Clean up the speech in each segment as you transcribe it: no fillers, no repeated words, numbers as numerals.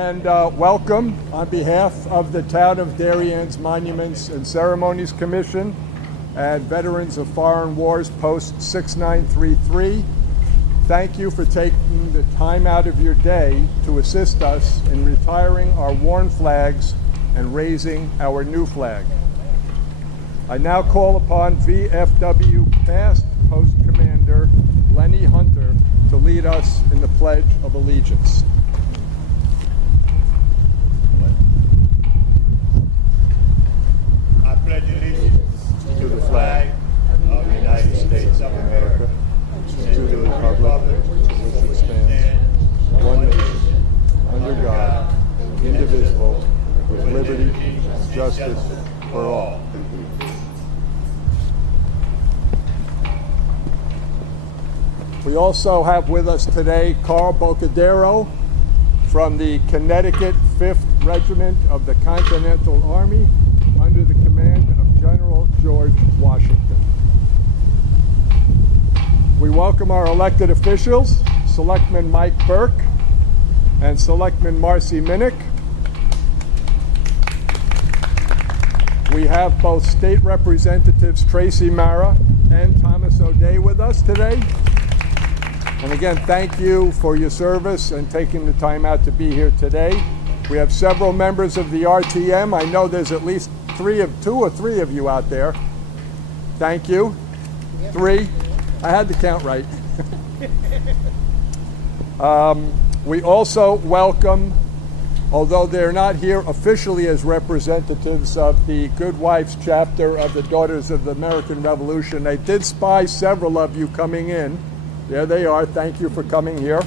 And welcome on behalf of the Town of Darien's Monuments and Ceremonies Commission and Veterans of Foreign Wars Post 6933. Thank you for taking the time out of your day to assist us in retiring our worn flags and raising our new flag. I now call upon VFW past Post Commander Lenny Hunter to lead us in the Pledge of Allegiance. I pledge allegiance to the flag of the United States of America, and to the republic for which it stands, one nation, under God, indivisible, with liberty and justice for all. We also have with us today Carl Bocadero from the Connecticut 5th Regiment of the Continental Army under the command of General George Washington. We welcome our elected officials, Selectman Mike Burke and Selectman Marcy Minnick. We have both State Representatives Tracy Mara and Thomas O'Day with us today. And again, thank you for your service and taking the time out to be here today. We have several members of the RTM. I know there's at least two or three of you out there. Thank you. Yep. 3. I had the count right. We also welcome, although they're not here officially as representatives of the Good Wives chapter of the Daughters of the American Revolution, I did spy several of you coming in. There they are. Thank you for coming here.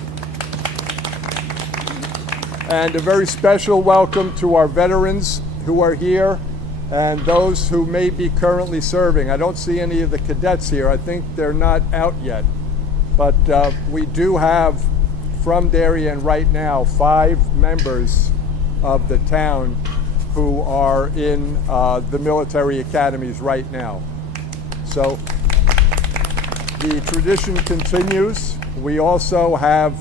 And a very special welcome to our veterans who are here and those who may be currently serving. I don't see any of the cadets here. I think they're not out yet. But we do have from Darien right now 5 members of the town who are in the military academies right now. So the tradition continues. We also have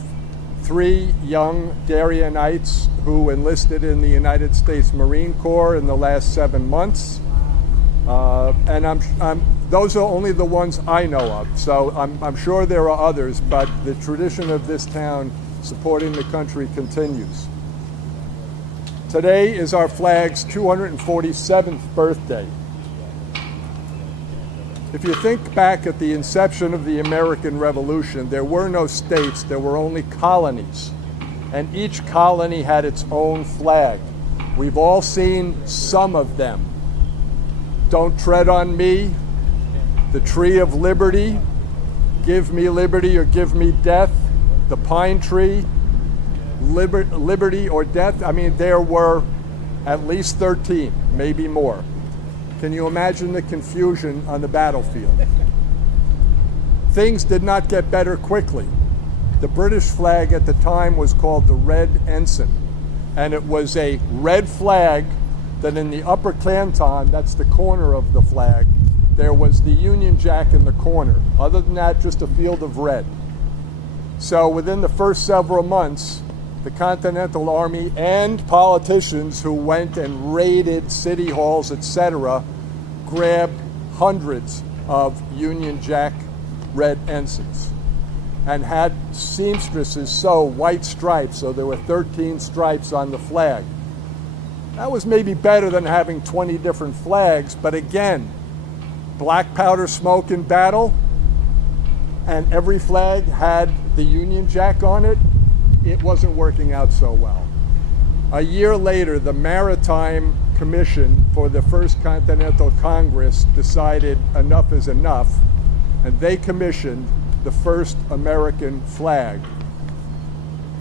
3 young Darienites who enlisted in the United States Marine Corps in the last 7 months. And those are only the ones I know of. So I'm sure there are others, but the tradition of this town supporting the country continues. Today is our flag's 247th birthday. If you think back at the inception of the American Revolution, there were no states, there were only colonies. And each colony had its own flag. We've all seen some of them. Don't Tread on Me, the Tree of Liberty, Give Me Liberty or Give Me Death, the Pine Tree, Liberty or Death. I mean, there were at least 13, maybe more. Can you imagine the confusion on the battlefield? Things did not get better quickly. The British flag at the time was called the Red Ensign, and it was a red flag that in the upper canton, that's the corner of the flag, there was the Union Jack in the corner. Other than that, just a field of red. So within the first several months, the Continental Army and politicians who went and raided city halls, etc., grabbed hundreds of Union Jack red ensigns and had seamstresses sew white stripes, so there were 13 stripes on the flag. That was maybe better than having 20 different flags, but again, black powder smoke in battle, and every flag had the Union Jack on it. It wasn't working out so well. A year later, the Maritime Commission for the First Continental Congress decided enough is enough, and they commissioned the first American flag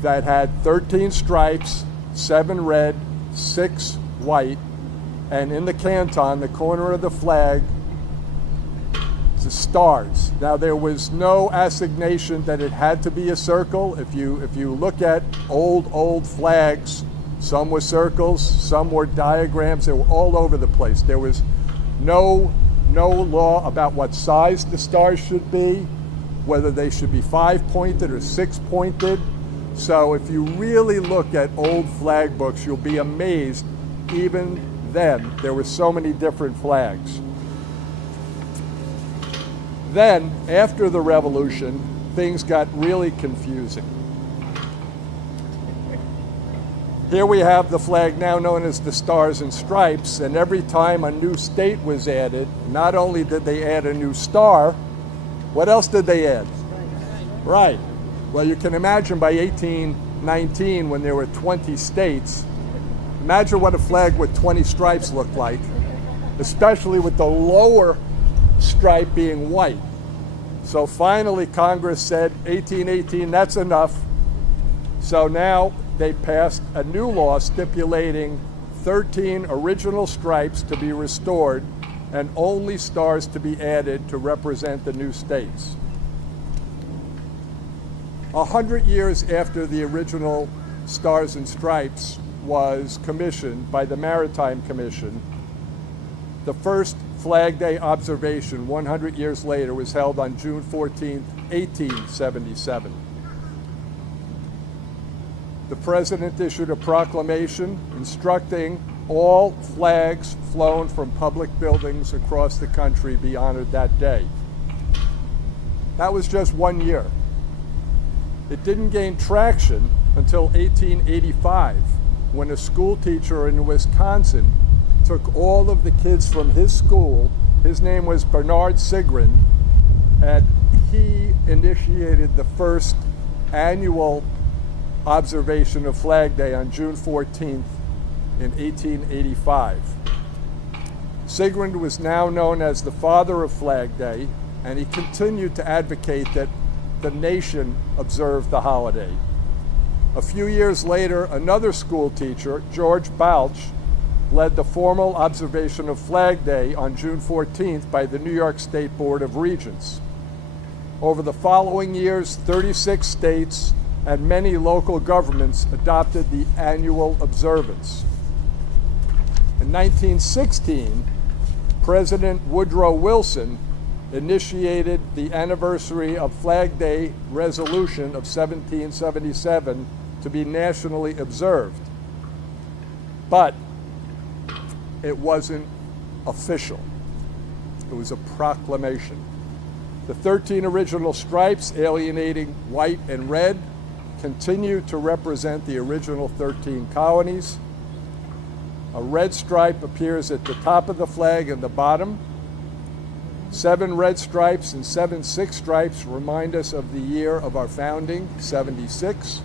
that had 13 stripes, 7 red, 6 white, and in the canton, the corner of the flag, the stars. Now, there was no assignation that it had to be a circle. If you look at old flags, some were circles, some were diagrams. They were all over the place. There was no law about what size the stars should be, whether they should be 5-pointed or 6-pointed. So if you really look at old flag books, you'll be amazed. Even then, there were so many different flags. Then, after the revolution, things got really confusing. Here we have the flag now known as the Stars and Stripes, and every time a new state was added, not only did they add a new star, what else did they add? Right. Well, you can imagine by 1819, when there were 20 states, imagine what a flag with 20 stripes looked like, especially with the lower stripe being white. So finally, Congress said, 1818, that's enough. So now they passed a new law stipulating 13 original stripes to be restored and only stars to be added to represent the new states. 100 years after the original Stars and Stripes was commissioned by the Maritime Commission, the first Flag Day observation 100 years later was held on June 14, 1877. The President issued a proclamation instructing all flags flown from public buildings across the country be honored that day. That was just 1 year. It didn't gain traction until 1885, when a school teacher in Wisconsin took all of the kids from his school. His name was Bernard Sigrand, and he initiated the first annual observation of Flag Day on June 14th in 1885. Sigrand was now known as the father of Flag Day, and he continued to advocate that the nation observe the holiday. A few years later, another school teacher, George Balch, led the formal observation of Flag Day on June 14th by the New York State Board of Regents. Over the following years, 36 states and many local governments adopted the annual observance. In 1916, President Woodrow Wilson initiated the anniversary of Flag Day resolution of 1777 to be nationally observed. But it wasn't official. It was a proclamation. The 13 original stripes, alienating white and red, continue to represent the original 13 colonies. A red stripe appears at the top of the flag and the bottom. 7 red stripes and 7 6 stripes remind us of the year of our founding, 76.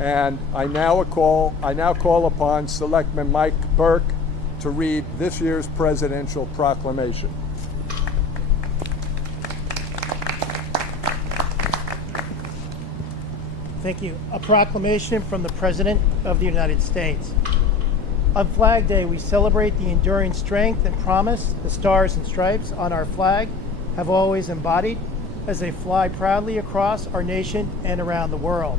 And I now call upon Selectman Mike Burke to read this year's presidential proclamation. Thank you. A proclamation from the President of the United States. On Flag Day, we celebrate the enduring strength and promise the stars and stripes on our flag have always embodied as they fly proudly across our nation and around the world.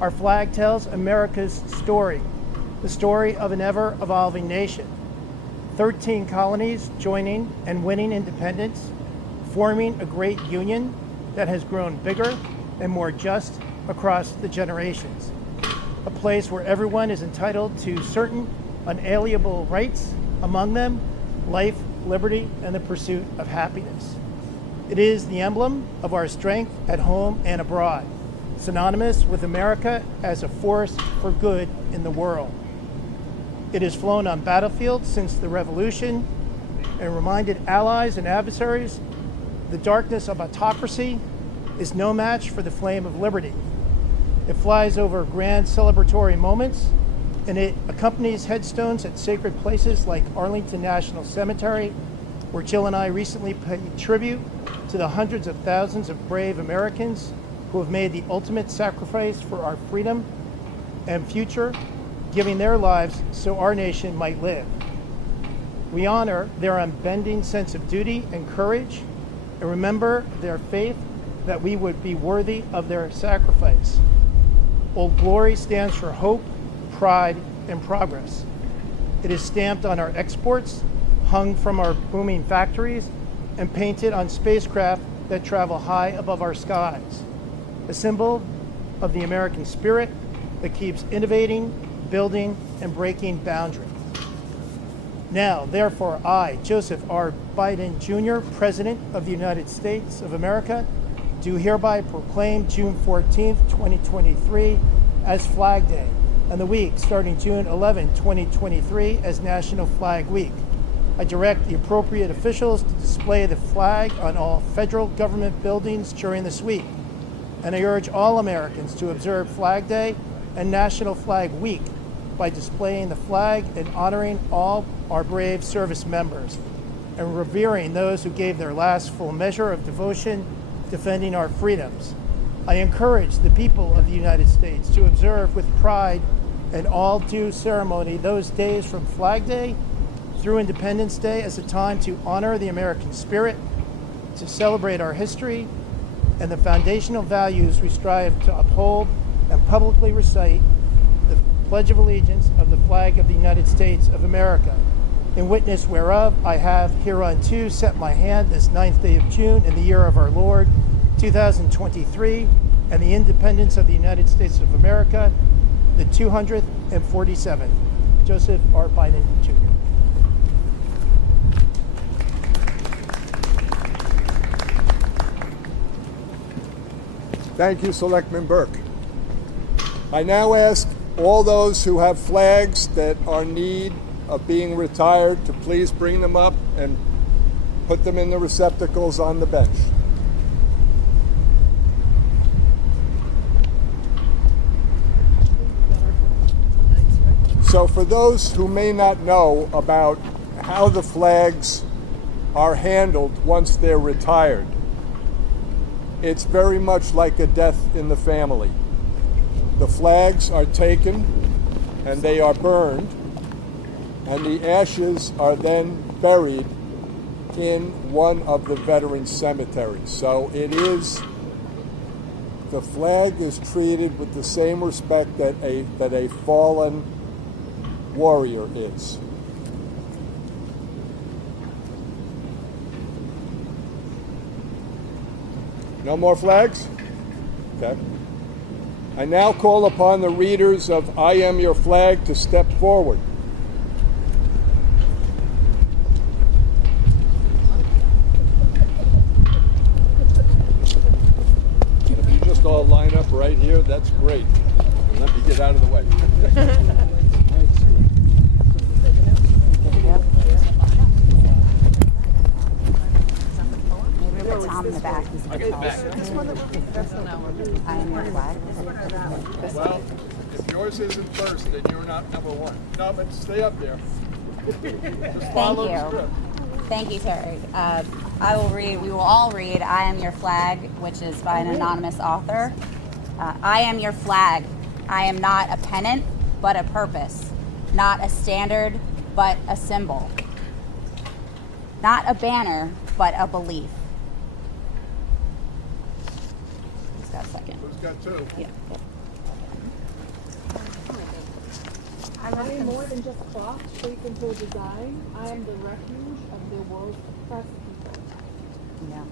Our flag tells America's story, the story of an ever-evolving nation. 13 colonies joining and winning independence, forming a great union that has grown bigger and more just across the generations. A place where everyone is entitled to certain unalienable rights, among them life, liberty, and the pursuit of happiness. It is the emblem of our strength at home and abroad, synonymous with America as a force for good in the world. It has flown on battlefields since the Revolution and reminded allies and adversaries the darkness of autocracy is no match for the flame of liberty. It flies over grand celebratory moments, and it accompanies headstones at sacred places like Arlington National Cemetery, where Jill and I recently paid tribute to the hundreds of thousands of brave Americans who have made the ultimate sacrifice for our freedom and future, giving their lives so our nation might live. We honor their unbending sense of duty and courage, and remember their faith that we would be worthy of their sacrifice. Old Glory stands for hope, pride, and progress. It is stamped on our exports, hung from our booming factories, and painted on spacecraft that travel high above our skies. A symbol of the American spirit that keeps innovating, building, and breaking boundaries. Now, therefore, I, Joseph R. Biden Jr., President of the United States of America, do hereby proclaim June 14th, 2023 as Flag Day, and the week starting June 11, 2023 as National Flag Week. I direct the appropriate officials to display the flag on all federal government buildings during this week, and I urge all Americans to observe Flag Day and National Flag Week by displaying the flag and honoring all our brave service members and revering those who gave their last full measure of devotion defending our freedoms. I encourage the people of the United States to observe with pride and all due ceremony those days from Flag Day through Independence Day as a time to honor the American spirit, to celebrate our history, and the foundational values we strive to uphold, and publicly recite the Pledge of Allegiance of the flag of the United States of America, in witness whereof I have hereunto set my hand this 9th day of June in the year of our Lord, 2023, and the independence of the United States of America, the 247th. Joseph R. Biden, Jr. Thank you, Selectman Burke. I now ask all those who have flags that are in need of being retired to please bring them up and put them in the receptacles on the bench. So for those who may not know about how the flags are handled once they're retired, it's very much like a death in the family. The flags are taken and they are burned, and the ashes are then buried in one of the veteran cemeteries. So the flag is treated with the same respect that a fallen warrior is. No more flags? Okay. I now call upon the readers of I Am Your Flag to step forward. If you just all line up right here, that's great. Let me get out of the way. It's on the back. I get the back. I am your flag. Well, if yours isn't first, then you're not number one. No, but stay up there. Just follow the script. Thank you, Terry. We will all read I Am Your Flag, which is by an anonymous author. I am your flag. I am not a pennant, but a purpose. Not a standard, but a symbol. Not a banner, but a belief. Who's got a second? Who's got two? Yeah. I am more than just cloth shaped into a design. I am the refuge of the world's oppressed people. Yeah.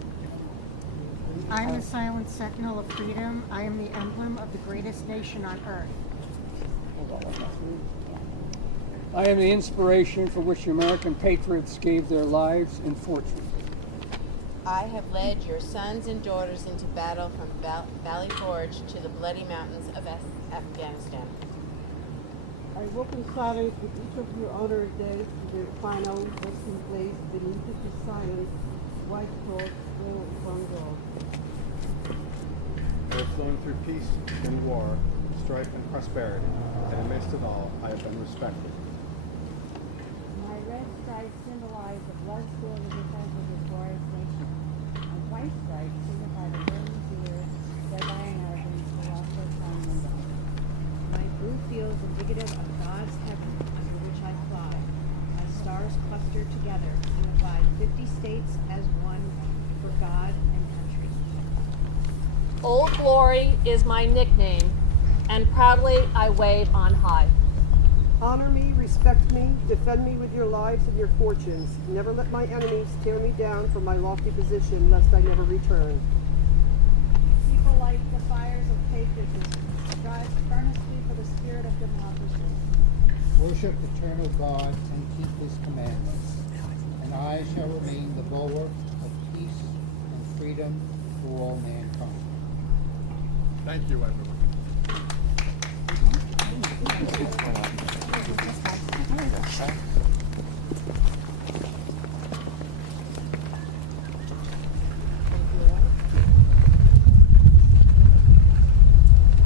I am the silent sentinel of freedom. I am the emblem of the greatest nation on earth. I am the inspiration for which the American patriots gave their lives and fortune. I have led your sons and daughters into battle from Valley Forge to the bloody mountains of Afghanistan. I work in silence with each of your honored dead to their final resting place beneath the silent white cross will from God. I have flown through peace and war, strife and prosperity, and amidst it all, I have been respected. My red stripes symbolize the blood-spilled defense of this glorious nation. My white stripes signify the burning tears shed by Americans who lost their son and daughter. My blue field is indicative of God's heaven under which I fly. My stars clustered together unify 50 states as one for God and country. Old Glory is my nickname, and proudly I wave on high. Honor me, respect me, defend me with your lives and your fortunes. Never let my enemies tear me down from my lofty position, lest I never return. People light the fires of patriotism worship eternal God and keep his commandments. And I shall remain the bulwark of peace and freedom for all mankind. Thank you, everyone.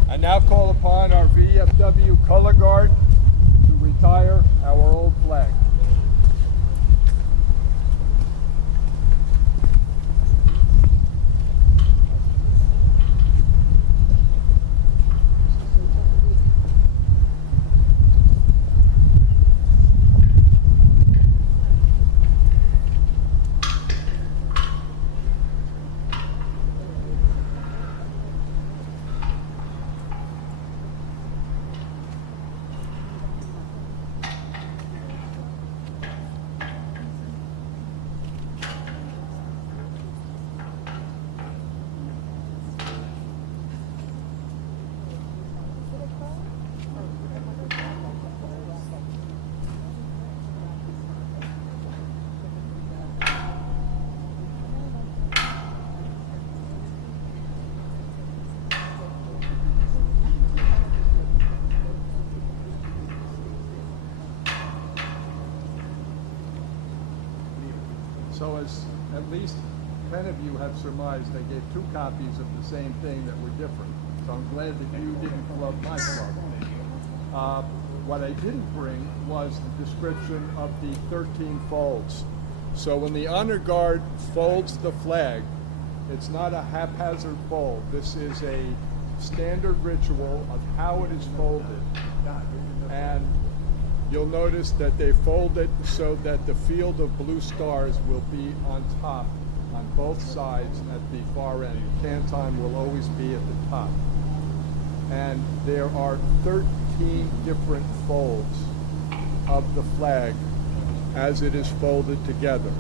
I now call upon our VFW color guard to retire our old flag. So as at least 10 of you have surmised, I gave 2 copies of the same thing that were different. So I'm glad that you didn't club my club. What I didn't bring was the description of the 13 folds. So when the honor guard folds the flag, it's not a haphazard fold. This is a standard ritual of how it is folded. And you'll notice that they fold it so that the field of blue stars will be on top on both sides at the far end. The canton will always be at the top. And there are 13 different folds of the flag as it is folded together.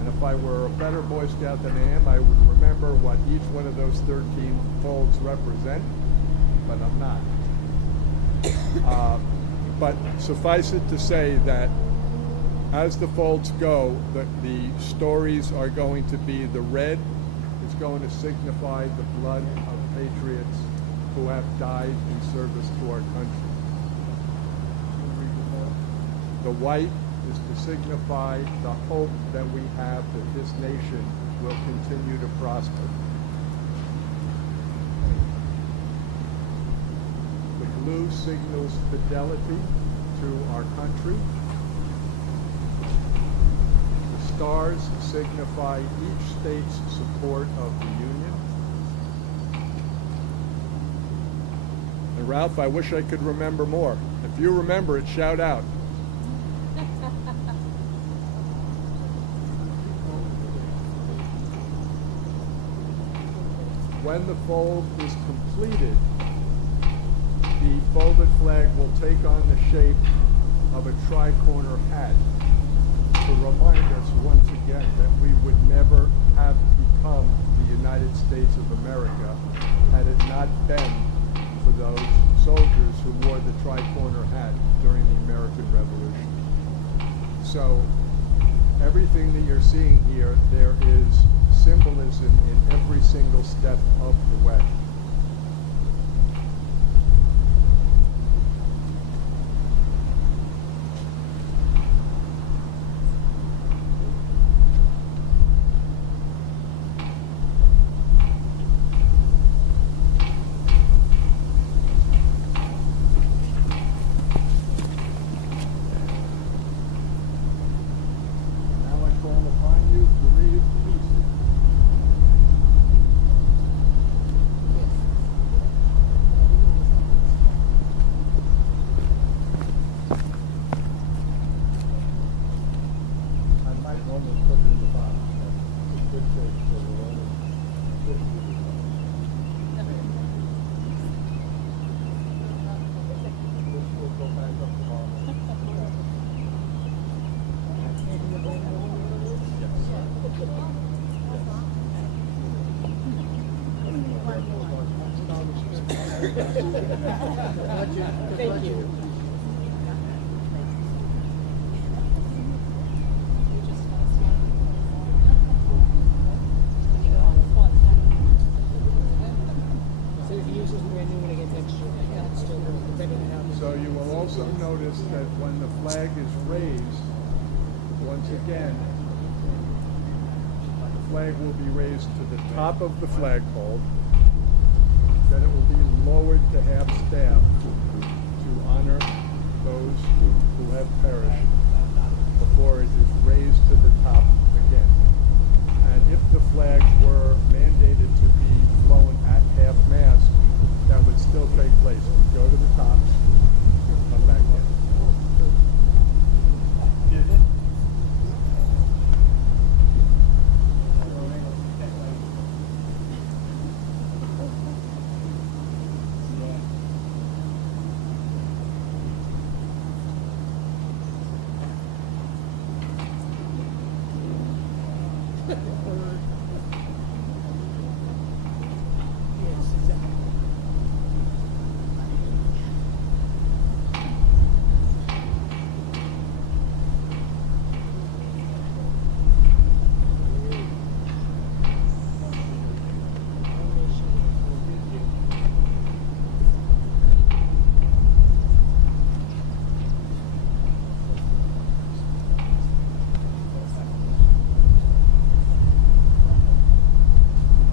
And if I were a better Boy Scout than I am, I would remember what each one of those 13 folds represent, but I'm not. But suffice it to say that as the folds go, the stories are going to be the red is going to signify the blood of patriots who have died in service to our country. The white is to signify the hope that we have that this nation will continue to prosper. The blue signals fidelity to our country. The stars signify each state's support of the Union. And Ralph, I wish I could remember more. If you remember it, shout out. When the fold is completed, the folded flag will take on the shape of a tri-corner hat to remind us once again that we would never have become the United States of America had it not been for those soldiers who wore the tri-corner hat during the American Revolution. So everything that you're seeing here, there is symbolism in every single step of the way. Now I call upon you to read peace. I might almost put it in the bottom. It's good shape, so we'll only this will go back up tomorrow. Thank you. notice that when the flag is raised, once again, the flag will be raised to the top of the flagpole, then it will be lowered to half staff to honor those who have perished before it is raised to the top again. And if the flag were mandated to be flown at half-mast, that would still take place. It would go to the top, come back in.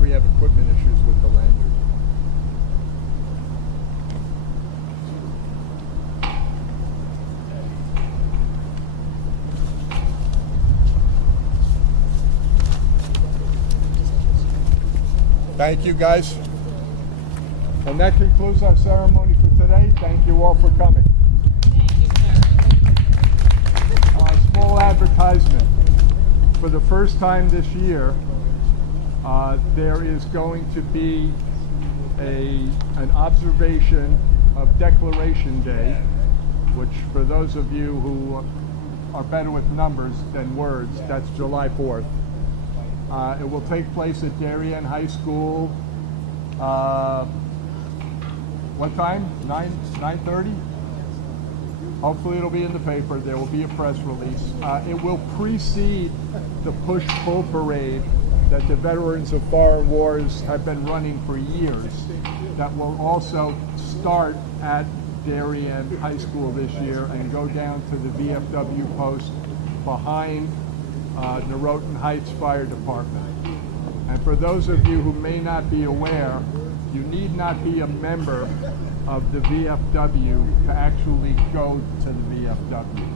We have equipment issues with the lanyard. Thank you, guys. And that concludes our ceremony for today. Thank you all for coming. Small advertisement. For the first time this year, there is going to be an observation of Declaration Day, which for those of you who are better with numbers than words, that's July 4th. It will take place at Darien High School. What time? 9:30? Hopefully it'll be in the paper. There will be a press release. It will precede the push-pull parade that the veterans of foreign wars have been running for years. That will also start at Darien High School this year and go down to the VFW post behind Norotan Heights Fire Department. And for those of you who may not be aware, you need not be a member of the VFW to actually go to the VFW.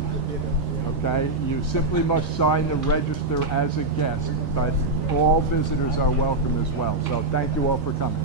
Okay? You simply must sign to register as a guest, but all visitors are welcome as well. So thank you all for coming.